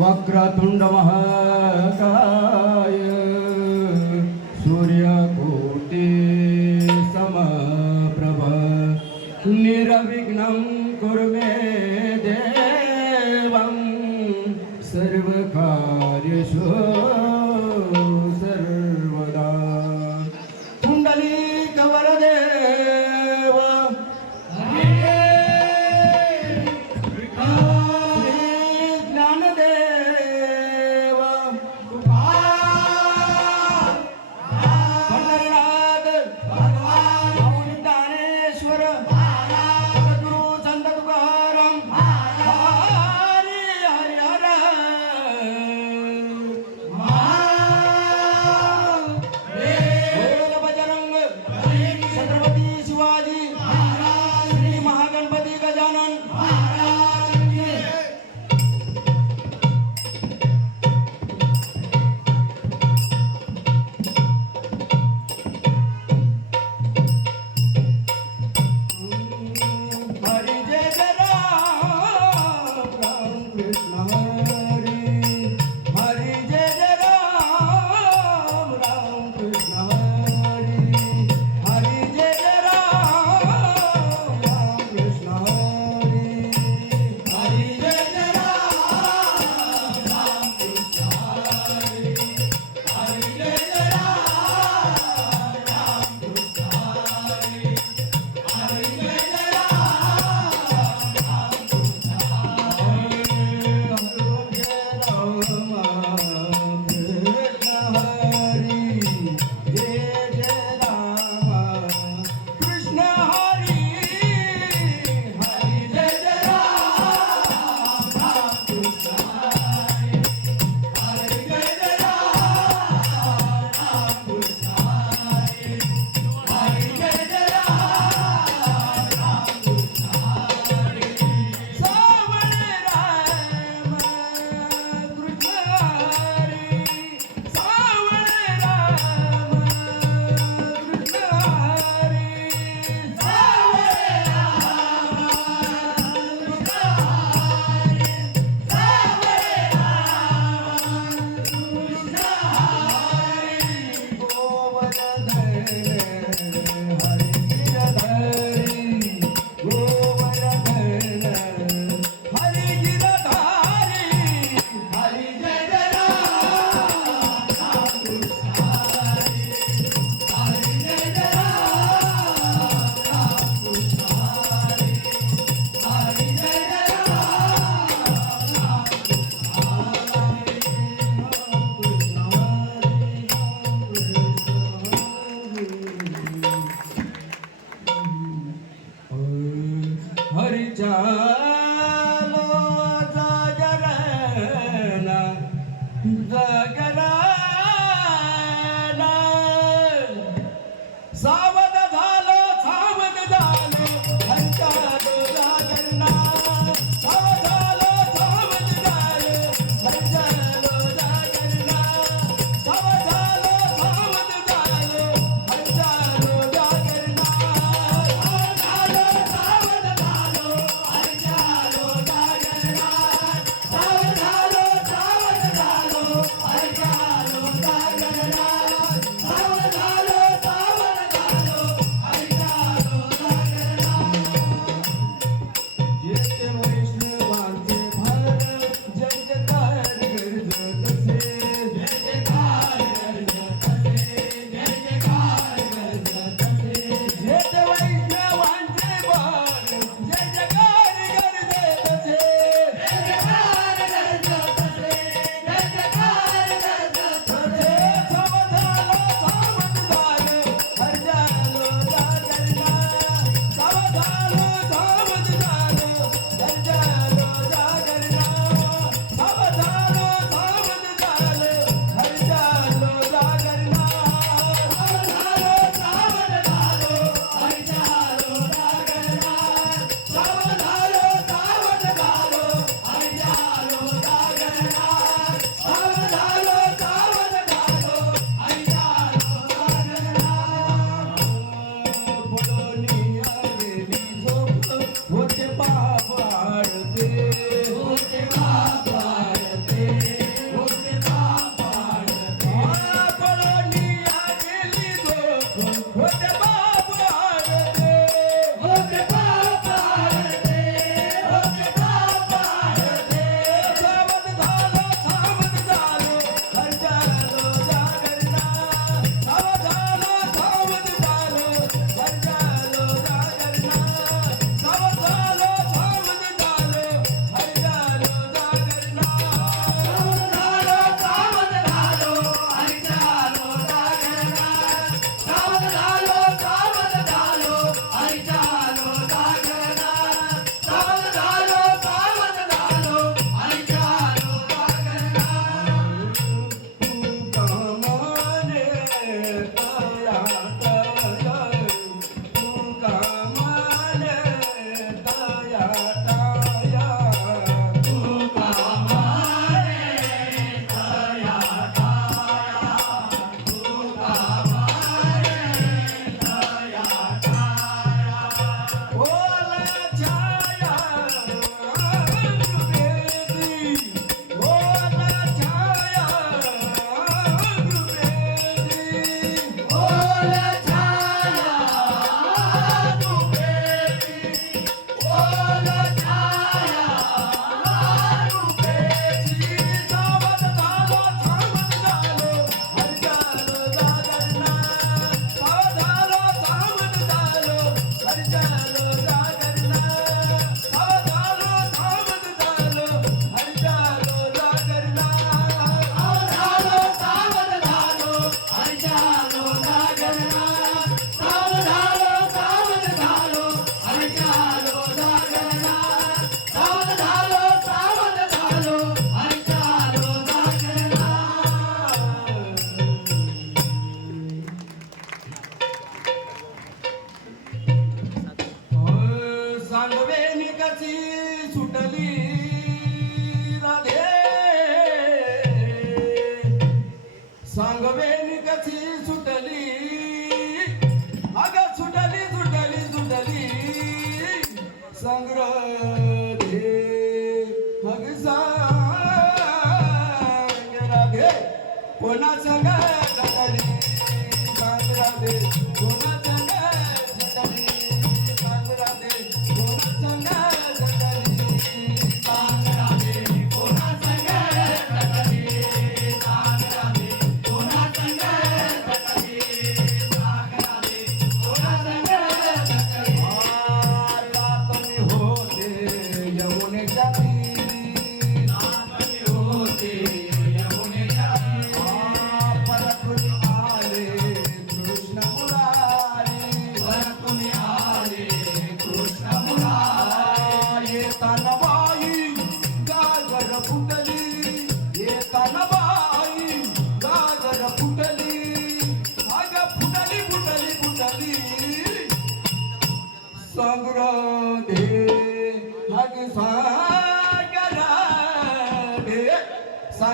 वक्रतुण्डमः যায়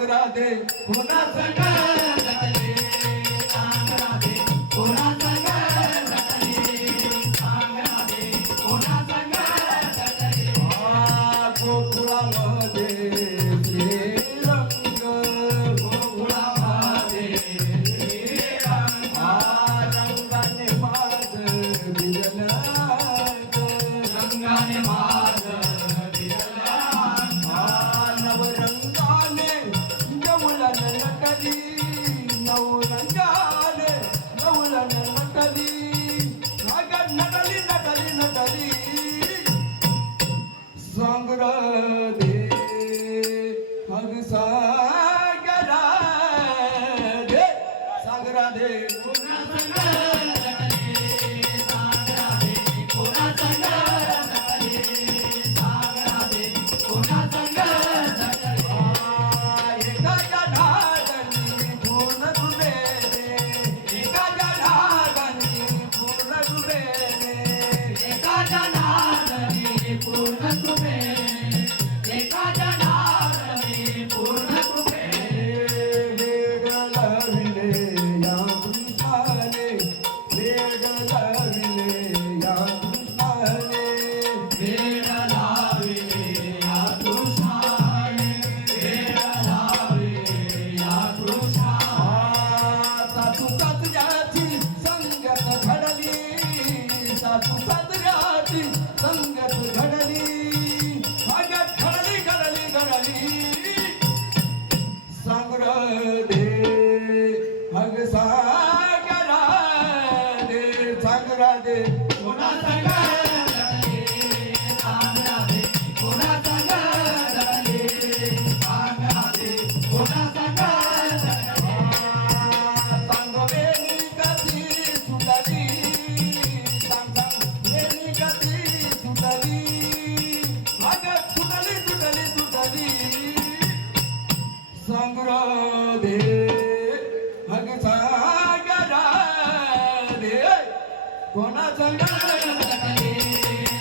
संग्राधे पुन्हा கடலில் ಕಡಲ ಕಡಲ